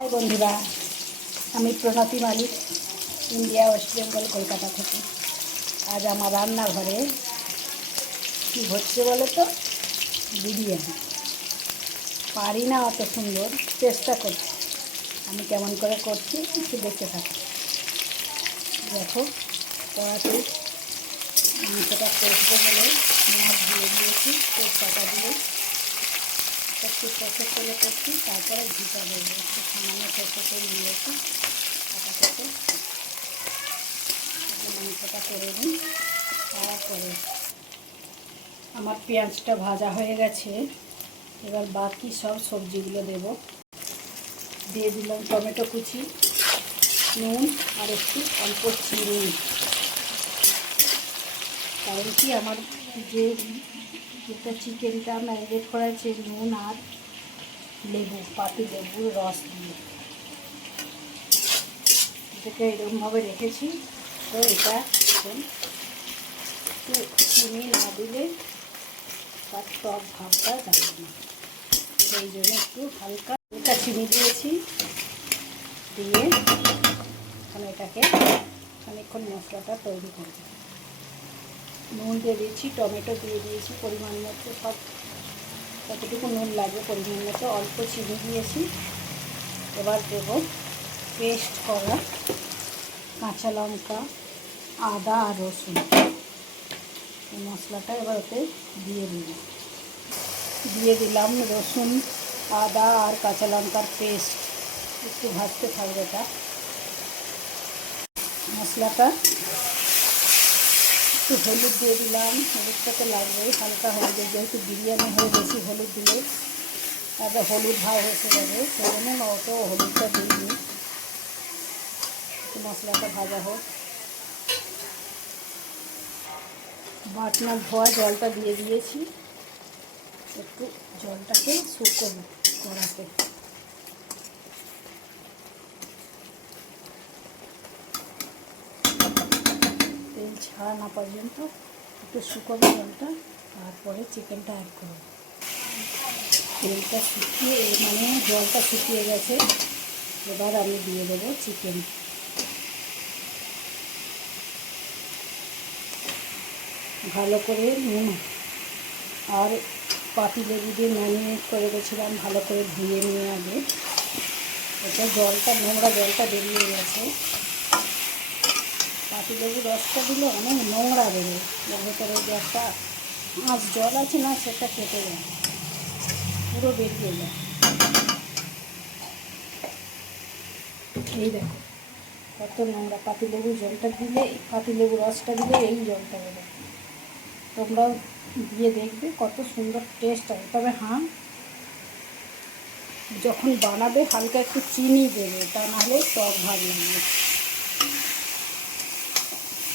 High বন্ধুরা, আমি প্রণতি মালিক, India West Bengal, Kolkata থেকে। আজ আমার রান্নাঘরে কী হচ্ছে বলো তো? বিরিয়ানি। পারি না অত সুন্দর, চেষ্টা করছি। আমি কেমন করে করছি একটু দেখতে থাকি। দেখো, কড়াতে মাংসটা কষবো বলে পেঁয়াজ দিয়ে দিয়েছি, তেজপাতা দিয়ে একটু সরষের তেলে করছি। তারপরে ঘিটা দেবো, একটু সামান্য সরষের তেল দিয়েছি। আপাতত মাংসটা করে নিই। তারপরে আমার পেঁয়াজটা ভাজা হয়ে গেছে, এবার বাকি সব সবজিগুলো দেব। দিয়ে দিলাম টমেটো কুচি, নুন আর একটু অল্প চিনি। কারণ কি, আমার যে চিকেনটা ম্যারিনেট করা আছে নুন আর লেবু, পাতি লেবুর রস দিয়ে এটাকে এরকমভাবে রেখেছি। তো এটা একটু চিনি না দিলে তার টক ভাবটা যাবে না, সেই জন্য একটু হালকা হালকা চিনি দিয়েছি। দিয়ে এখন এটাকে খানিকক্ষণ মশলাটা তৈরি করব। নুন দিয়ে দিয়েছি, টমেটো দিয়ে দিয়েছি পরিমাণ মতো, সব কতটুকু নুন লাগবে পরিমাণ মতো, অল্প চিনি দিয়েছি। এবার দেব পেস্ট করা কাঁচা লঙ্কা, আদা আর রসুন। এই মশলাটা এবার ওতে দিয়ে দিলাম রসুন, আদা আর কাঁচা লঙ্কার পেস্ট। একটু ভাজতে থাকবে এটা। মশলাটা একটু হলুদ দিয়ে দিলাম, হলুদটা তো লাগবেই, হালকা হলুদ, যেহেতু বিরিয়ানি হয়ে বেশি হলুদ দিলে তারপরে হলুদ ভাব এসে যাবে, সেই জন্য অত হলুদটা দিইনি। একটু মশলাটা ভাজা হোক। বাটনা ধোয়া জলটা দিয়ে দিয়েছি, একটু জলটাকে শুকোবো কড়াতে। তেল ছাড়া না পর্যন্ত একটু শুকোবো জলটা, তারপরে চিকেনটা অ্যাড করবো। তেলটা শুকিয়ে জলটা শুকিয়ে গেছে, এবার আমি দিয়ে দেবো চিকেন। ভালো করে নুন আর পাতিলেবু দিয়ে ম্যারিনেট করে রেখেছিলাম, ভালো করে ধুয়ে নিয়ে আগে। এটা জলটা, নোংরা জলটা বেরিয়ে গেছে। পাতিলেবু রসটা দিলে অনেক নোংরা বেরোয়, এর ভেতরে যে একটা মাছ জল আছে না, সেটা কেটে যায়, পুরো বেরিয়ে যায়। এই দেখো কত নোংরা, পাতিলেবু জলটা দিলে, পাতিলেবু রসটা দিলে এই জলটা বেরোয়। তোমরাও দিয়ে দেখবে কত সুন্দর টেস্ট হবে। তবে হ্যাঁ, যখন বানাবে হালকা একটু চিনি দেবে, তা নাহলে টক ভাব লাগবে।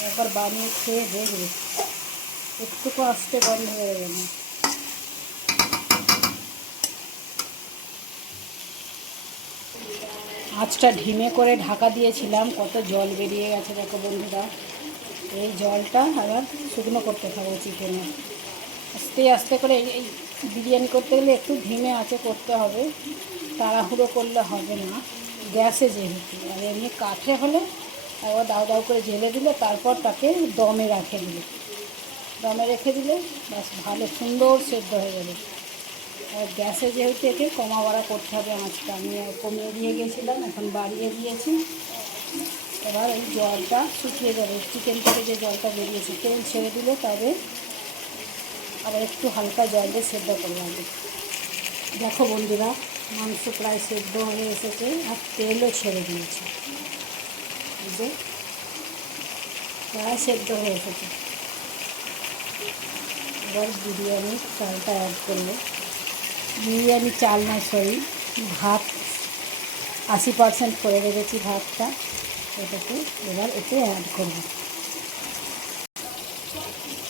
একবার বানিয়ে খেয়ে দেখবে, একটুকু আসতে বন্ধ হয়ে যাবে না। আঁচটা ঢিমে করে ঢাকা দিয়েছিলাম, কত জল বেরিয়ে গেছে দেখো বন্ধুরা। এই জলটা আবার শুকনো করতে হবে চিকেনে। আস্তে আস্তে করে এই বিরিয়ানি করতে গেলে একটু ধিমে আঁচে করতে হবে, তাড়াহুড়ো করলে হবে না। গ্যাসে যেহেতু, আর এমনি কাঠে হলে একবার দাও দাও করে ঝেলে দিলে, তারপর তাকে দমে রেখে দিলে ব্যাস, ভালো সুন্দর সেদ্ধ হয়ে যাবে। আর গ্যাসে যেহেতু একে কমা বাড়া করতে হবে আঁচটা, আমি কমিয়ে দিয়ে গেছিলাম, এখন বাড়িয়ে দিয়েছি। এবার এই জলটা শুকিয়ে যাবে, চিকেন থেকে যে জলটা বেরিয়েছে, তেল ছেড়ে দিলে তবে আবার একটু হালকা জল দিয়ে সেদ্ধ করে লাগবে। দেখো বন্ধুরা, মাংস প্রায় সেদ্ধ হয়ে এসেছে আর তেলও ছেড়ে দিয়েছে, যে প্রায় সেদ্ধ হয়ে এসেছে। এবার বিরিয়ানির চালটা অ্যাড করবো। বিরিয়ানি চাল না, সরি, ভাত 80% করে রেখেছি ভাতটা, এটাকে এবার এতে অ্যাড করব।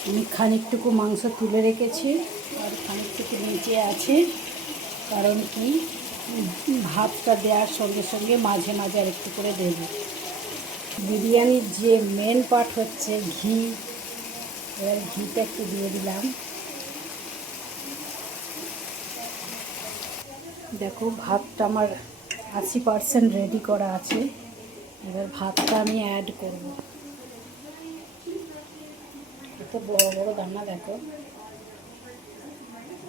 আমি খানিকটুকু মাংস তুলে রেখেছি আর খানিকটুকু নিচে আছে, কারণ কি, ভাতটা দেওয়ার সঙ্গে সঙ্গে মাঝে মাঝে আর একটু করে দেব। বিরিয়ানির যে মেন পার্ট হচ্ছে ঘি, এবার ঘিটা একটু দিয়ে দিলাম। দেখো ভাতটা আমার 80% রেডি করা আছে। এবার ভাতটা আমি অ্যাড করব। এত বড় বড় দানা দেখো,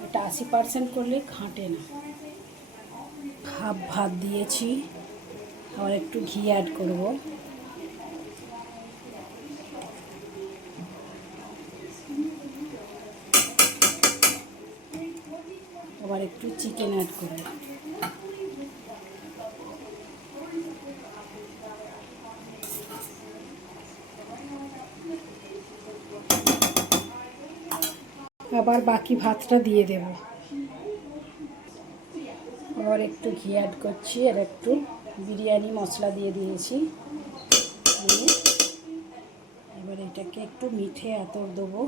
এটা 80% করলে ঘাঁটে না। হাফ ভাত দিয়েছি, আবার একটু ঘি অ্যাড করব। আবার একটু চিকেন অ্যাড করব। আবার বাকি ভাতটা দিয়ে দেব। আবার একটু ঘি অ্যাড করছি, আর একটু বিরিয়ানি মশলা দিয়ে দিয়েছি। এবার এটাকে একটু মিঠে আতর দেবো।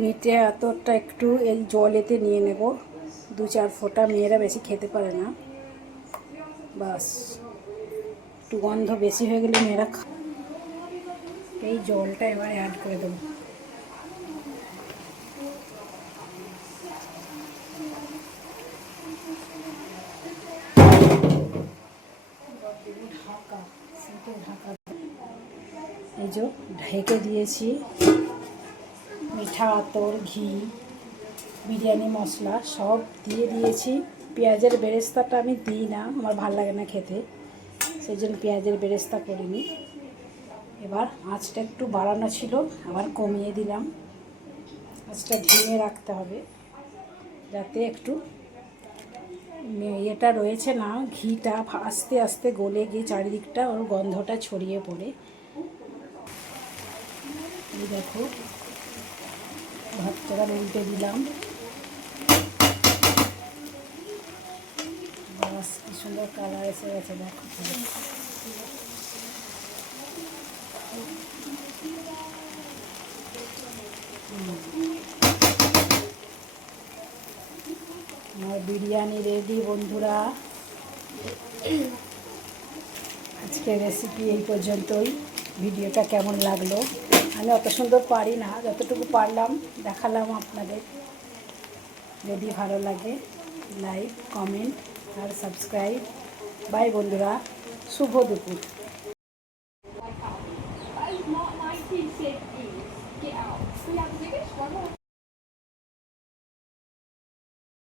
মিঠে আতরটা একটু এই জলেতে নিয়ে নেব, 2-4 ফোঁটা। মেয়েরা বেশি খেতে পারে না, বাস একটু গন্ধ বেশি হয়ে গেলে মেয়েরা এই জলটা এবার অ্যাড করে দেবো। এই যে ঢেকে দিয়েছি। মিঠা আতর, ঘি, বিরিয়ানি মশলা সব দিয়ে দিয়েছি। পেঁয়াজের বেরেস্তাটা আমি দিই না, আমার ভালো লাগে না খেতে, সেই জন্য পেঁয়াজের বেরেস্তা করিনি। এবার আঁচটা একটু বাড়ানো ছিল, আবার কমিয়ে দিলাম। আঁচটা ধিমে রাখতে হবে, যাতে একটু এটা রয়েছে না, ঘিটা আস্তে আস্তে গলে গিয়ে চারিদিকটা ওর গন্ধটা ছড়িয়ে পড়ে। এই দেখো ভাতটা উল্টে দিলাম। বাস কি সুন্দর কালার এসে গেছে দেখো। আমার বিরিয়ানি রেডি বন্ধুরা। আজকের রেসিপি এই পর্যন্তই। ভিডিওটা কেমন লাগলো? আমি অত সুন্দর পারি না, যতটুকু পারলাম দেখালাম আপনাদের। যদি ভালো লাগে লাইক, কমেন্ট আর সাবস্ক্রাইব। বাই বন্ধুরা, শুভ দুপুর। That is not 1950. Get out. We have to take it one more.